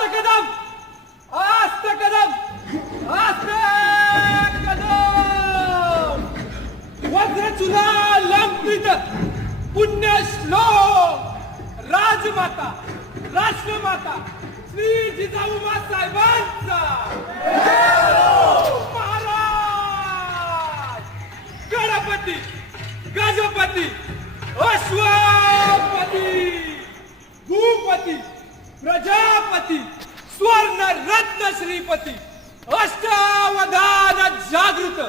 आस्ते कदम आस्ते कदम आस्ते कदम वज्रचूला लंकित पुण्यश्लोक राजमाता राष्ट्रमाता श्री जिजाऊमा साहेबांचा महाराज गणपती गजपती अश्वपती भूपती प्रजापती स्वर्ण रत्न श्रीपती अष्टावधान जागृत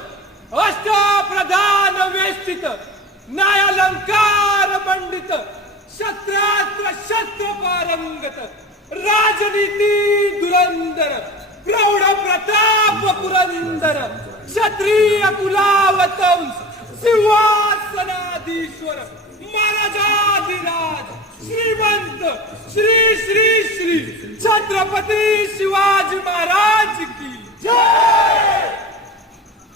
अष्टप्रधान वेष्टित न्यायालंकार मंडित शस्त्रास्त्र शस्त्र पारंगत राजनीती धुरंधर प्रौढ प्रताप पुरंदर क्षत्रिय कुलावतंस सिंहासनाधीश्वर महाराजाधिराज श्रीमंत श्री श्री श्री छत्रपती शिवाजी महाराज की जय।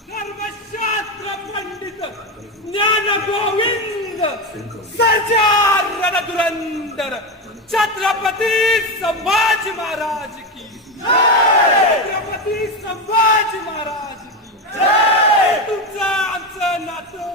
सर्वशास्त्र पंडित ज्ञान गोविंद सचार रणधुरंदर छत्रपती संभाजी महाराज की जय। छत्रपती संभाजी महाराज की जय। तुमचं आमचं नातं